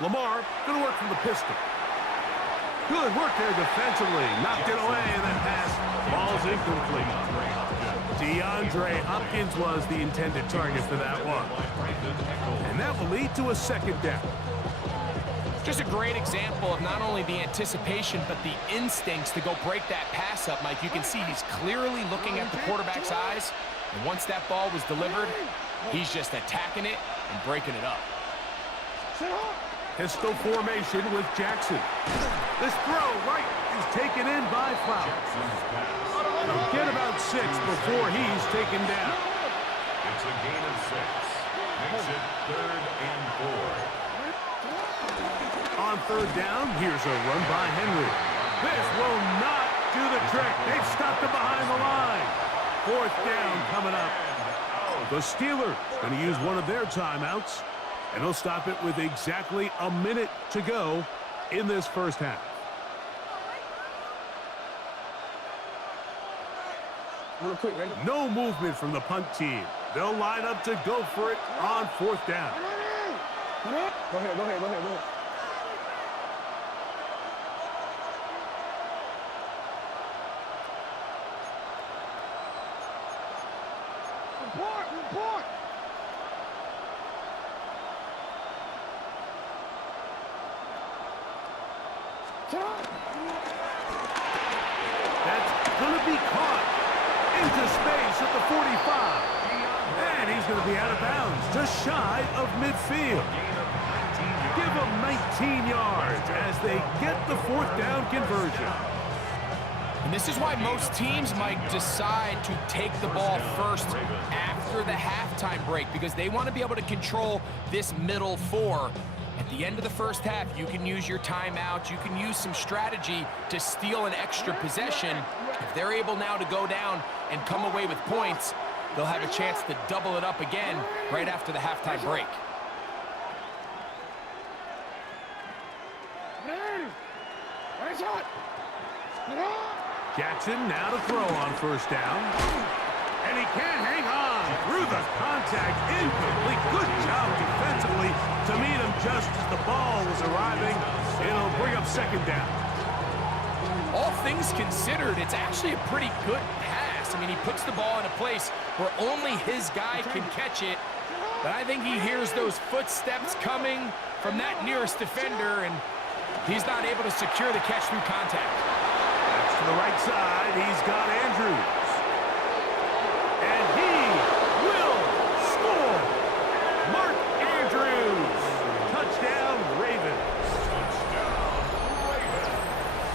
Lamar going to work from the pistol. Good work there defensively. Knocked it away, and that pass ball's incomplete. DeAndre Hopkins was the intended target for that one. And that will lead to a second down. Just a great example of not only the anticipation, but the instincts to go break that pass up, Mike. You can see he's clearly looking at the quarterback's eyes. And once that ball was delivered, he's just attacking it and breaking it up. Pistol formation with Jackson. This throw right is taken in by Flowers. He'll get about 6 before he's taken down. It's a gain of 6. Makes it 3rd and 4. On 3rd down, here's a run by Henry. This will not do the trick. They've stopped him behind the line. 4th down coming up. The Steelers going to use one of their timeouts, and they'll stop it with exactly a minute to go in this first half. Real quick, ready? No movement from the punt team. They'll line up to go for it on 4th down. Go ahead. Report! That's going to be caught into space at the 45. And he's going to be out of bounds, just shy of midfield. Give him 19 yards as they get the 4th down conversion. And this is why most teams might decide to take the ball first after the halftime break, because they want to be able to control this middle 4. At the end of the first half, you can use your timeout. You can use some strategy to steal an extra possession. If they're able now to go down and come away with points, they'll have a chance to double it up again right after the halftime break. Jackson now to throw on 1st down. And he can't hang on through the contact. Incomplete. Good job defensively to meet him just as the ball was arriving. It'll bring up 2nd down. All things considered, it's actually a pretty good pass. I mean, he puts the ball in a place where only his guy can catch it. But I think he hears those footsteps coming from that nearest defender, and he's not able to secure the catch through contact. That's to the right side. He's got Andrews. And he will score. Mark Andrews. Touchdown, Ravens.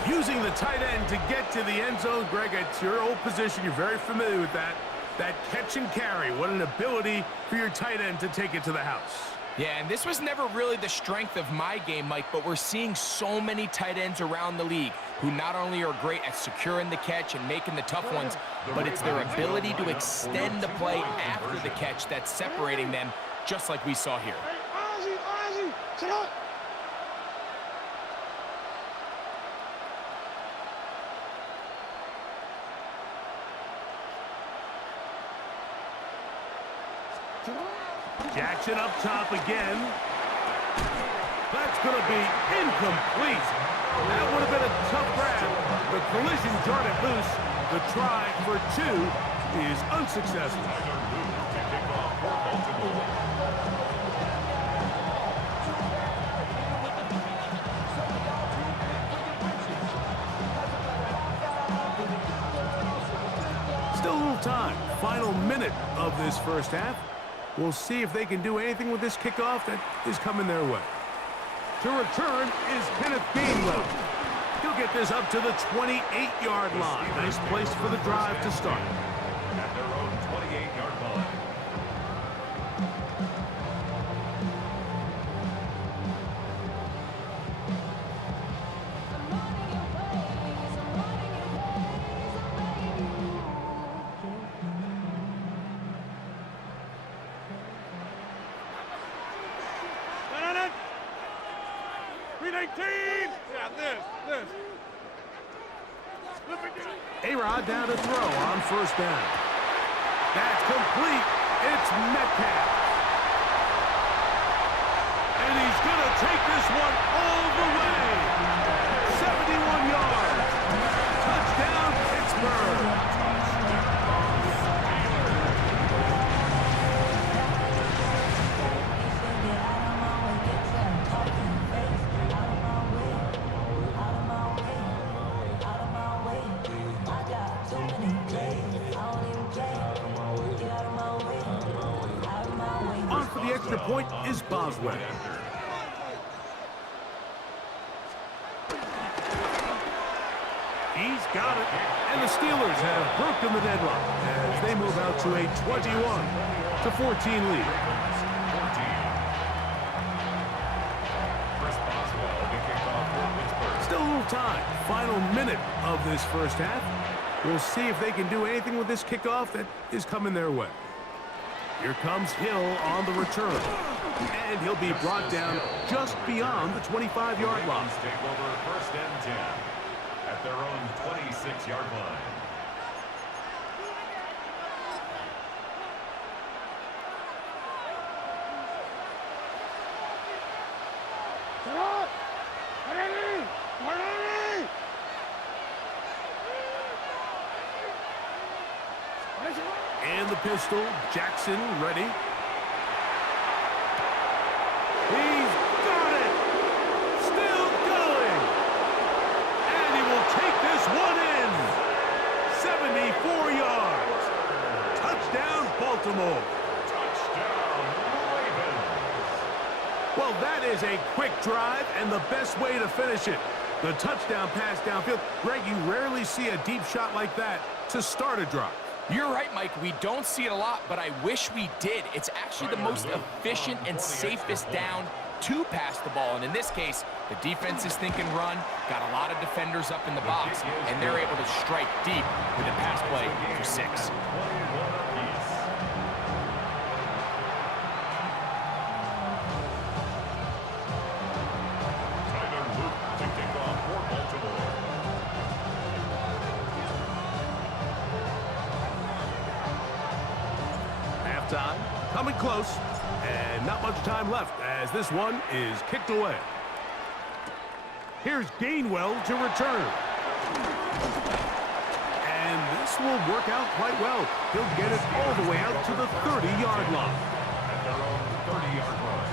Using the tight end to get to the end zone. Greg, it's your old position. You're very familiar with that. That catch and carry. What an ability for your tight end to take it to the house. Yeah, and this was never really the strength of my game, Mike, but we're seeing so many tight ends around the league who not only are great at securing the catch and making the tough ones, but it's their ability to extend the play after the catch that's separating them, just like we saw here. Jackson up top again. That's going to be incomplete. That would have been a tough grab. The collision jarred it loose. The try for 2 is unsuccessful. Still a little time. Final minute of this first half. We'll see if they can do anything with this kickoff that is coming their way. To return is Kenneth Gainwell. He'll get this up to the 28-yard line. Nice place for the drive to start. At their own 28-yard line. A-Rod down to throw on 1st down. That's complete. It's Metcalf. And he's going to take this one all the way. 71 yards. Touchdown, Pittsburgh. On for the extra point is Boswell. He's got it. And the Steelers have broken the deadlock as they move out to a 21-14 lead. Still a little time. Final minute of this first half. We'll see if they can do anything with this kickoff that is coming their way. Here comes Hill on the return. And he'll be brought down just beyond the 25-yard line. Take over first and 10 at their own 26-yard line. And the pistol, Jackson ready. He's got it! Still going! And he will take this one in! 74 yards! Touchdown, Baltimore! Touchdown, Ravens! Well, that is a quick drive and the best way to finish it. The touchdown pass downfield. Greg, you rarely see a deep shot like that to start a drive. You're right, Mike. We don't see it a lot, but I wish we did. It's actually the most efficient and safest down to pass the ball. And in this case, the defense is thinking run, got a lot of defenders up in the box, and they're able to strike deep with a pass play for 6. Time coming close, and not much time left as this one is kicked away. Here's Gainwell to return. And this will work out quite well. He'll get it all the way out to the 30-yard line. At their own 30-yard line.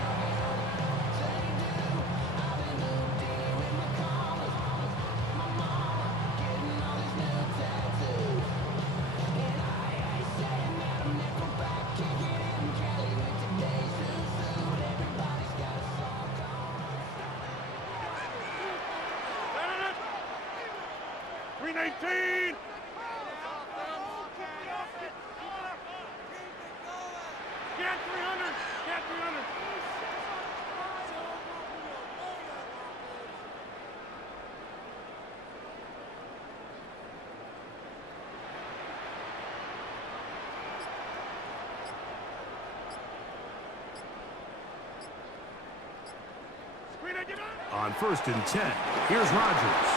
On 1st and 10, here's Rodgers.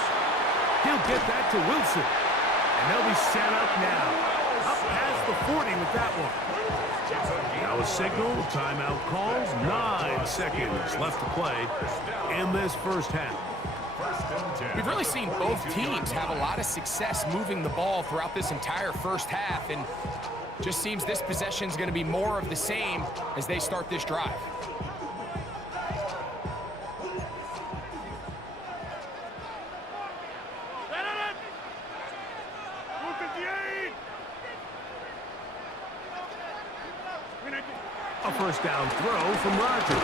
He'll get that to Wilson. And they'll be set up now. Up past the 40 with that one. Now a signal, timeout calls, 9 seconds left to play in this first half. We've really seen both teams have a lot of success moving the ball throughout this entire first half, and just seems this possession is going to be more of the same as they start this drive. A first down throw from Rodgers.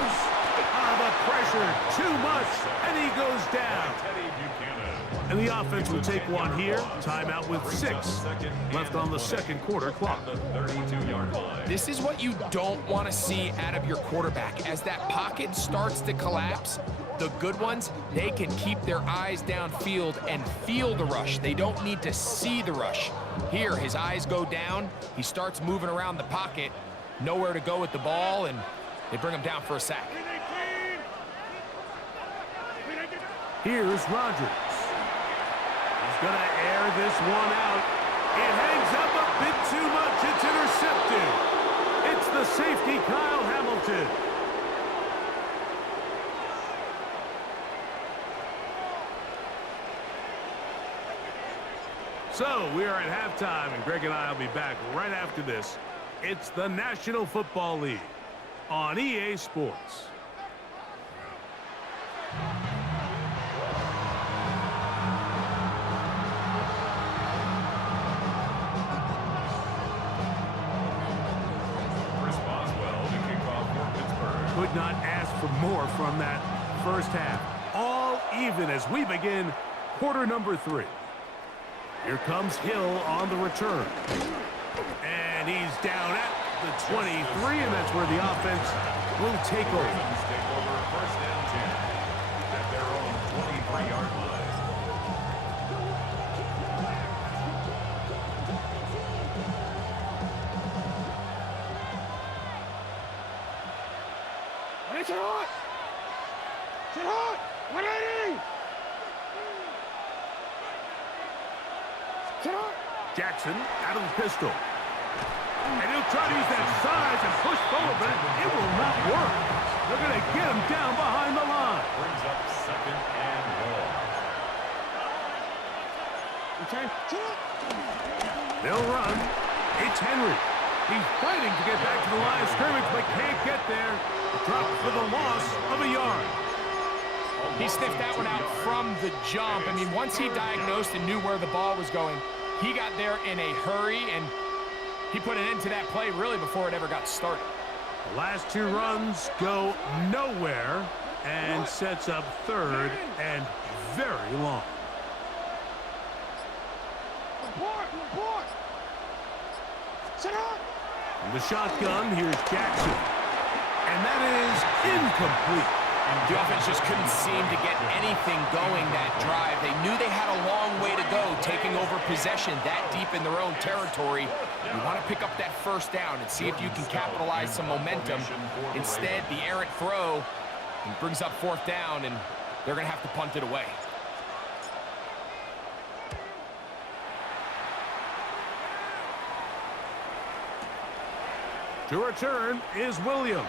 The pressure, too much, and he goes down. And the offense will take one here. Timeout with 6 left on the second quarter clock. This is what you don't want to see out of your quarterback. As that pocket starts to collapse, the good ones, they can keep their eyes downfield and feel the rush. They don't need to see the rush. Here, his eyes go down. He starts moving around the pocket. Nowhere to go with the ball, and they bring him down for a sack. Here's Rodgers. He's going to air this one out. It hangs up a bit too much. It's intercepted. It's the safety, Kyle Hamilton. So we are at halftime, and Greg and I will be back right after this. It's the National Football League on EA Sports. Could not ask for more from that first half. All even as we begin quarter number 3. Here comes Hill on the return. And he's down at the 23, and that's where the offense will take over. First down 10 at their own 23-yard line. Sit hot! Sit hot! 180! Sit hot! Jackson out of the pistol. And he'll try to use that size and push forward, but it will not work. They're going to get him down behind the line. Brings up 2nd and 1. Okay. Sit hot! They'll run. It's Henry. He's fighting to get back to the line of scrimmage, but can't get there. Dropped for the loss of a yard. He sniffed that one out from the jump. I mean, once he diagnosed and knew where the ball was going, he got there in a hurry, and he put an end to that play really before it ever got started. The last 2 runs go nowhere and sets up 3rd and very long. Report! Sit hot! From the shotgun, here's Jackson. And that is incomplete. The offense just couldn't seem to get anything going that drive. They knew they had a long way to go taking over possession that deep in their own territory. You want to pick up that first down and see if you can capitalize some momentum. Instead, the errant throw brings up 4th down, and they're going to have to punt it away. To return is Williams.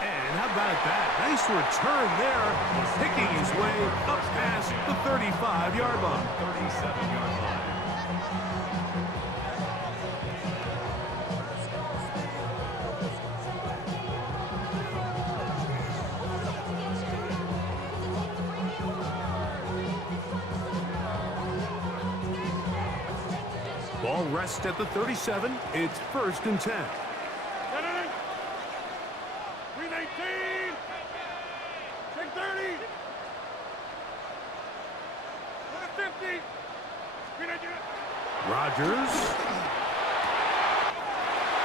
And how about that? Nice return there, picking his way up past the 35-yard line. 37-yard line. Ball rests at the 37. It's 1st and 10. 319! 630! 150! Rodgers.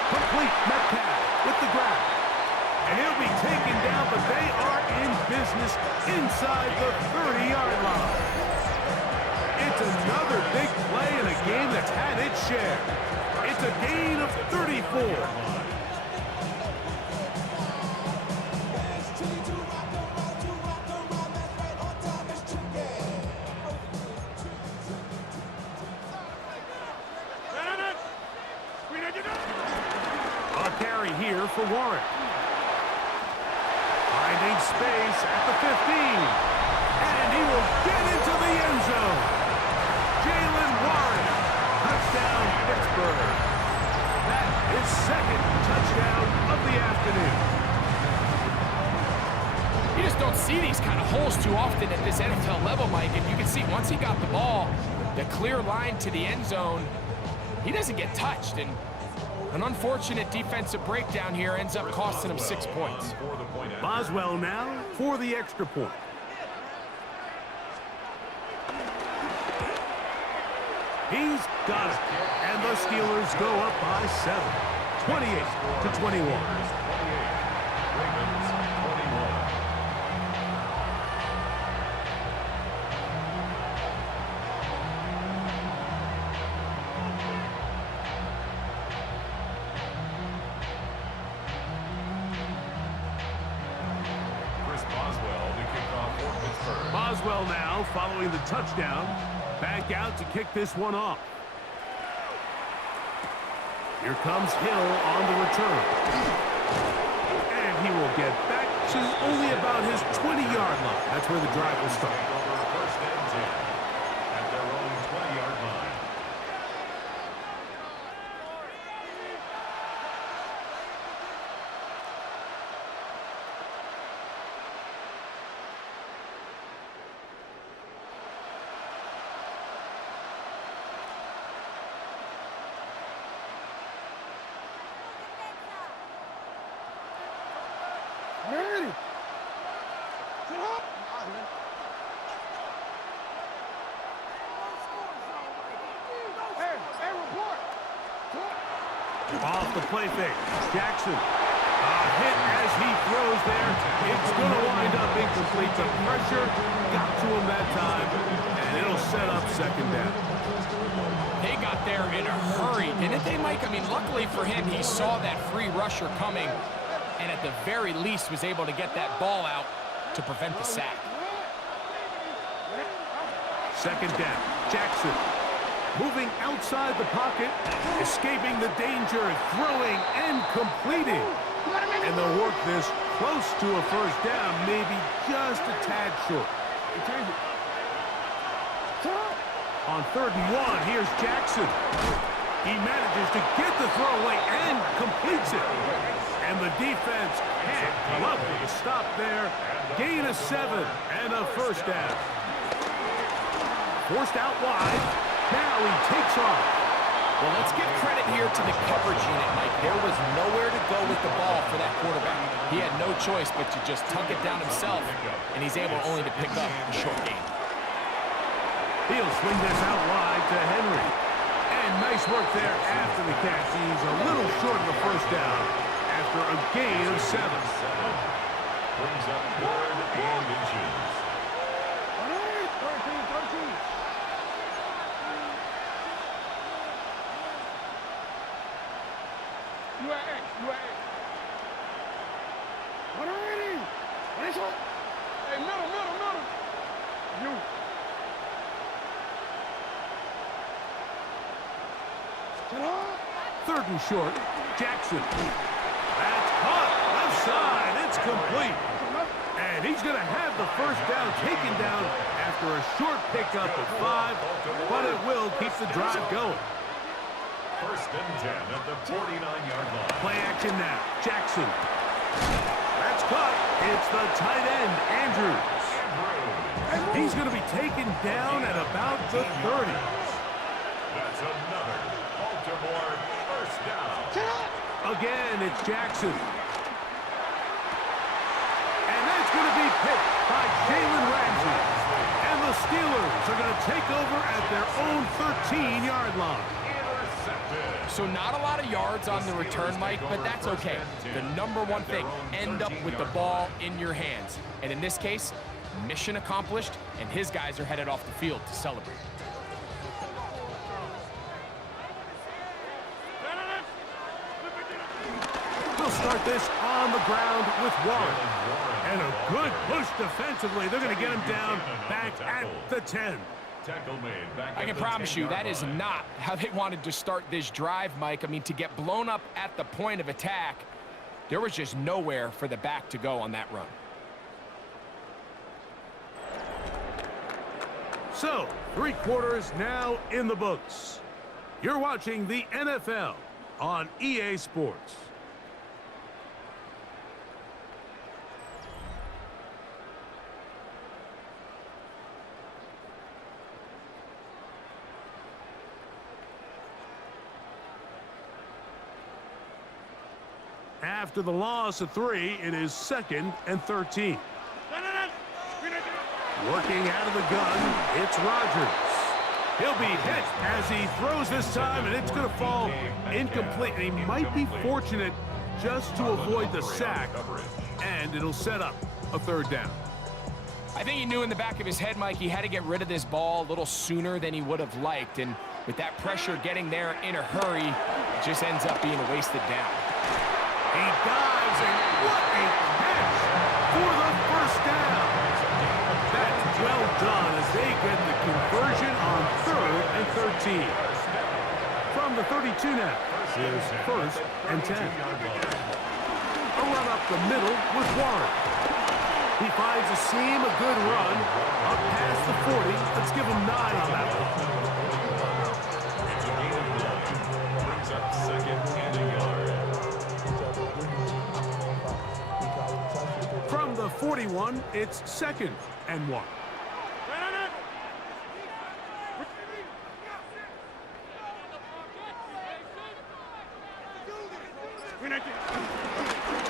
Complete. Metcalf with the grab. And he'll be taken down, but they are in business inside the 30-yard line. It's another big play in a game that's had its share. It's a gain of 34. A carry here for Warren. Finding space at the 15. And he will get into the end zone. Jalen Warren. Touchdown, Pittsburgh. That is 2nd touchdown of the afternoon. You just don't see these kind of holes too often at this NFL level, Mike. And you can see once he got the ball, the clear line to the end zone, he doesn't get touched. And an unfortunate defensive breakdown here ends up costing him 6 points. Boswell now for the extra point. He's got it. And the Steelers go up by 7. 28-21. Boswell now following the touchdown. Back out to kick this one off. Here comes Hill on the return. And he will get back to only about his 20-yard line. That's where the drive will start. First and 10 at their own 20-yard line. play fake. Jackson. Hit as he throws there. It's going to wind up incomplete. The pressure got to him that time, and it'll set up second down. They got there in a hurry, didn't they, Mike? I mean, luckily for him, he saw that free rusher coming, and at the very least was able to get that ball out to prevent the sack. Second down. Jackson moving outside the pocket, escaping the danger, throwing and completing. And they'll work this close to a first down, maybe just a tad short. On 3rd and 1, here's Jackson. He manages to get the throw away and completes it. And the defense can't come up with a stop there. Gain of 7 and a first down. Forced out wide. Now he takes off. Well, let's give credit here to the coverage unit, Mike. There was nowhere to go with the ball for that quarterback. He had no choice but to just tuck it down himself, and he's able only to pick up a short gain. He'll swing this out wide to Henry. And nice work there after the catch. He's a little short of the first down after a gain of 7. Brings up 3rd and inches. Hey, middle. You. Third and short. Jackson. That's caught. Left side. It's complete. And he's going to have the first down taken down after a short pickup of 5, but it will keep the drive going. 1st and 10 at the 49-yard line. Play action now. Jackson. That's caught. It's the tight end, Andrews. He's going to be taken down at about the 30. That's another Baltimore first down. Again, it's Jackson. And that's going to be picked by Jalen Ramsey. And the Steelers are going to take over at their own 13-yard line. So not a lot of yards on the return, Mike, but that's okay. The number one thing, end up with the ball in your hands. And in this case, mission accomplished, and his guys are headed off the field to celebrate. We'll start this on the ground with Warren. And a good push defensively. They're going to get him down back at the 10. I can promise you that is not how they wanted to start this drive, Mike. I mean, to get blown up at the point of attack, there was just nowhere for the back to go on that run. So, 3 quarters now in the books. You're watching the NFL on EA Sports. After the loss of 3, it is 2nd and 13. Working out of the gun, it's Rodgers. He'll be hit as he throws this time, and it's going to fall incomplete. And he might be fortunate just to avoid the sack, and it'll set up a 3rd down. I think he knew in the back of his head, Mike, he had to get rid of this ball a little sooner than he would have liked. And with that pressure getting there in a hurry, it just ends up being a wasted down. He dives, and what a catch for the first down. That's well done as they get the conversion on 3rd and 13. From the 32 now is 1st and 10. A run up the middle with Warren. He finds a seam, a good run, up past the 40. Let's give him 9 on that one. Brings up 2nd and a yard. From the 41, it's 2nd and 1.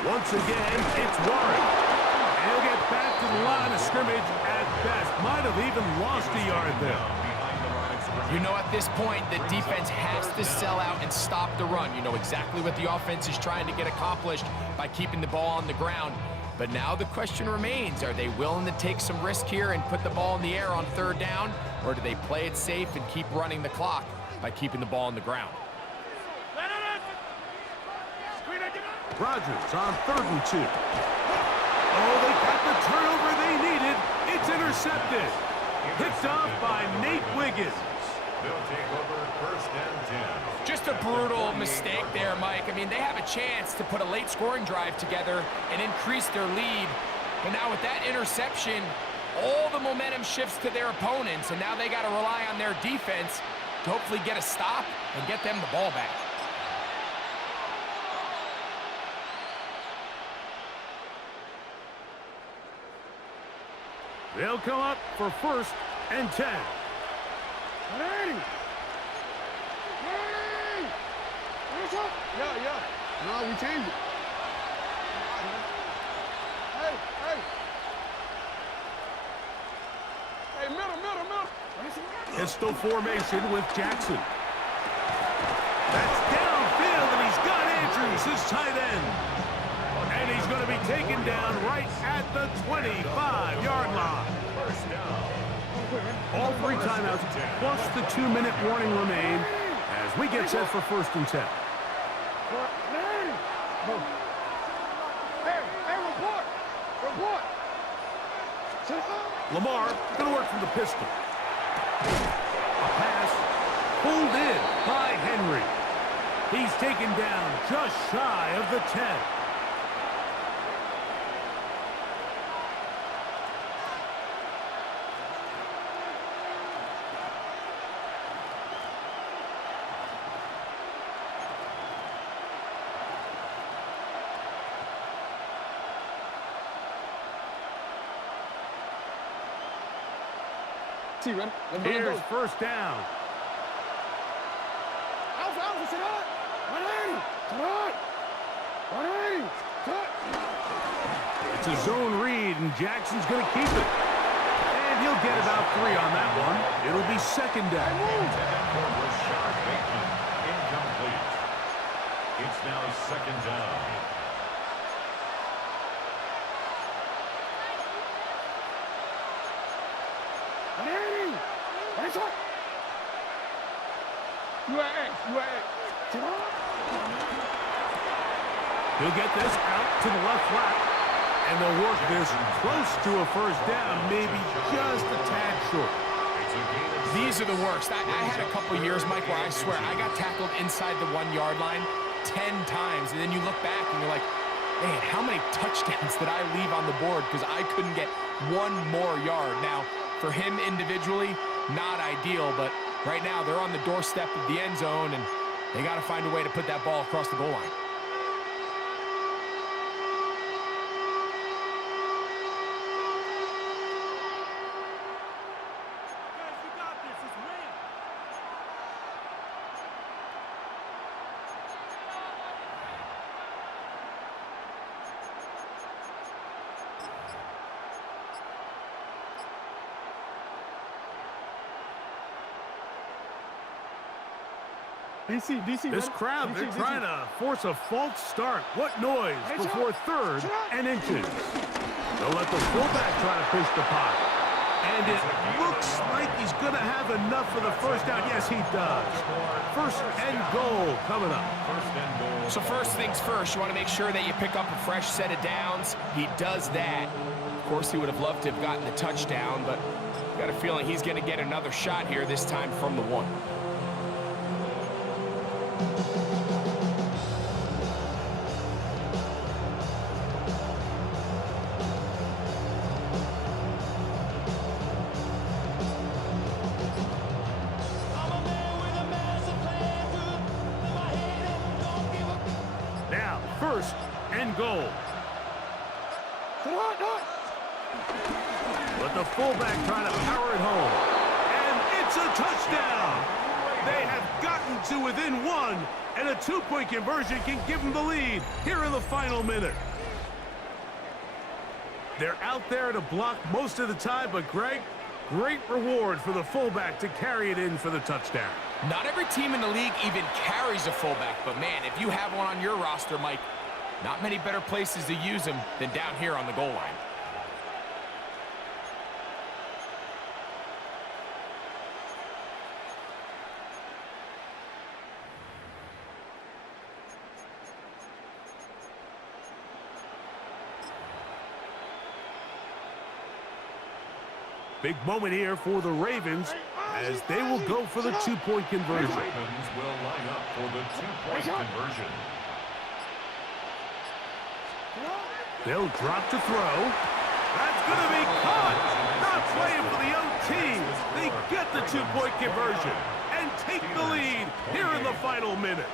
Once again, it's Warren. And he'll get back to the line of scrimmage at best. Might have even lost a yard there. Behind the line of You know at this point, the defense has to sell out and stop the run. You know exactly what the offense is trying to get accomplished by keeping the ball on the ground. But now the question remains, are they willing to take some risk here and put the ball in the air on 3rd down? Or do they play it safe and keep running the clock by keeping the ball on the ground? Rodgers on 3rd and 2. Oh, they got the turnover they needed. It's intercepted. Picked off by Nate Wiggins. They'll take over 1st and 10. Just a brutal mistake there, Mike. I mean, they have a chance to put a late scoring drive together and increase their lead. But now with that interception, all the momentum shifts to their opponents, and now they got to rely on their defense to hopefully get a stop and get them the ball back. They'll come up for 1st and 10. Yeah. No, we changed it. Hey, middle. Pistol formation with Jackson. That's downfield, and he's got Andrews, his tight end. And he's going to be taken down right at the 25-yard line. All 3 timeouts plus the 2-minute warning remain as we get set for 1st and 10. Report. Lamar going to work from the pistol. A pass pulled in by Henry. He's taken down just shy of the 10. Ready? Here's 1st down. It's a zone read, and Jackson's going to keep it. And he'll get about 3 on that one. It'll be 2nd down. Incomplete. It's now 2nd down. He'll get this out to the left flat, and they'll work this close to a 1st down, maybe just a tad short. These are the worst. I had a couple years, Mike, where I swear I got tackled inside the 1-yard line 10 times, and then you look back and you're like, man, how many touchdowns did I leave on the board because I couldn't get 1 more yard? Now, for him individually, not ideal, but right now they're on the doorstep of the end zone, and they got to find a way to put that ball across the goal line. DC, this crowd, they're trying to force a false start. What noise before 3rd and inches. They'll let the fullback try to push the pot. And it looks like he's going to have enough for the 1st down. Yes, he does. 1st and goal coming up. So first things first, you want to make sure that you pick up a fresh set of downs. He does that. Of course, he would have loved to have gotten the touchdown, but I've got a feeling he's going to get another shot here, this time from the 1. Now, 1st and goal. But the fullback trying to power it home. And it's a touchdown. They have gotten to within 1, and a 2-point conversion can give them the lead here in the final minute. They're out there to block most of the time, but Greg, Great reward for the fullback to carry it in for the touchdown. Not every team in the league even carries a fullback, but man, if you have one on your roster, Mike, not many better places to use him than down here on the goal line. Big moment here for the Ravens as they will go for the two-point conversion. The Ravens will line up for the two-point conversion. They'll drop to throw. That's going to be caught. Not playing for the OT. They get the two-point conversion and take the lead here in the final minute.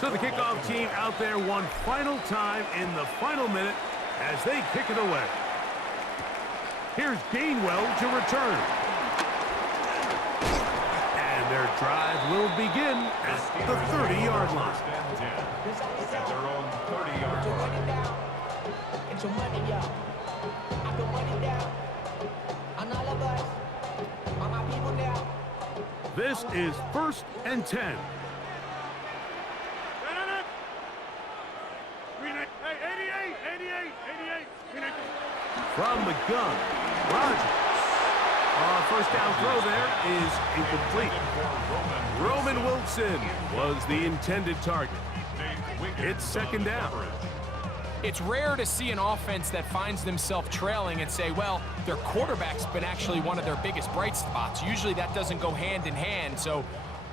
So the kickoff team out there one final time in the final minute as they kick it away. Here's Gainwell to return. And their drive will begin at the 30-yard line. At their own 30-yard line. This is 1st and 10. From the gun, Rodgers. First down throw there is incomplete. Roman Wilson was the intended target. It's 2nd down. It's rare to see an offense that finds themselves trailing and say, well, their quarterback's been actually one of their biggest bright spots. Usually that doesn't go hand in hand, so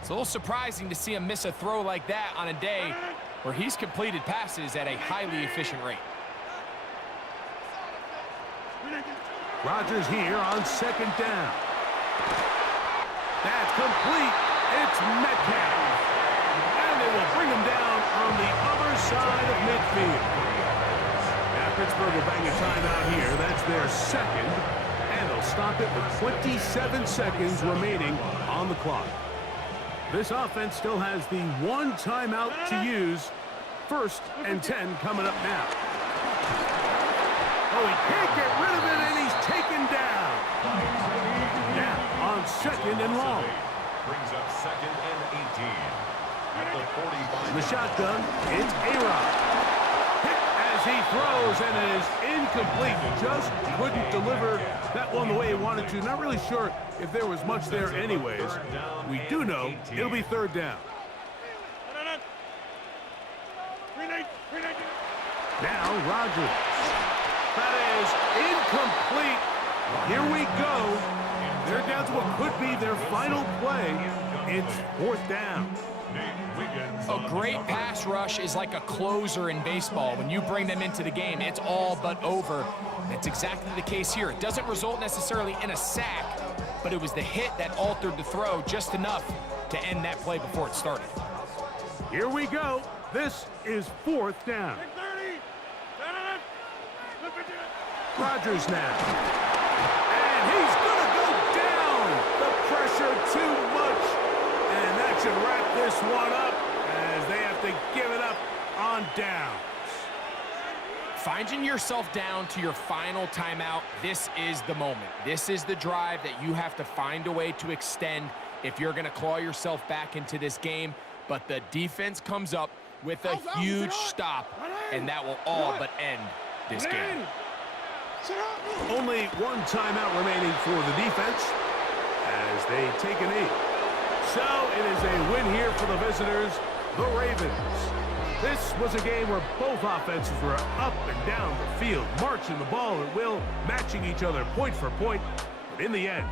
it's a little surprising to see him miss a throw like that on a day where he's completed passes at a highly efficient rate. Rodgers here on 2nd down. That's complete. It's Metcalf. And they will bring him down on the other side of midfield. Now Pittsburgh will bang a timeout here. That's their 2nd. And they'll stop it with 27 seconds remaining on the clock. This offense still has the one timeout to use. 1st and 10 coming up now. Oh, he can't get rid of it, and he's taken down. Now, on 2nd and long. Brings up 2nd and 18. At the 45. In the shotgun, it's A-Rod. Hit as he throws, and it is incomplete. Just couldn't deliver that one the way he wanted to. Not really sure if there was much there anyways. We do know it'll be 3rd down. Now, Rodgers. That is incomplete. Here we go. They're down to what could be their final play. It's 4th down. A great pass rush is like a closer in baseball. When you bring them into the game, it's all but over. That's exactly the case here. It doesn't result necessarily in a sack, but it was the hit that altered the throw just enough to end that play before it started. Here we go. This is 4th down. Rodgers now. And he's going to go down. The pressure too much. And that should wrap this one up as they have to give it up on downs. Finding yourself down to your final timeout, this is the moment. This is the drive that you have to find a way to extend if you're going to claw yourself back into this game. But the defense comes up with a huge stop, and that will all but end this game. Only one timeout remaining for the defense as they take a knee. So it is a win here for the visitors, the Ravens. This was a game where both offenses were up and down the field, marching the ball at will, matching each other point for point. But in the end,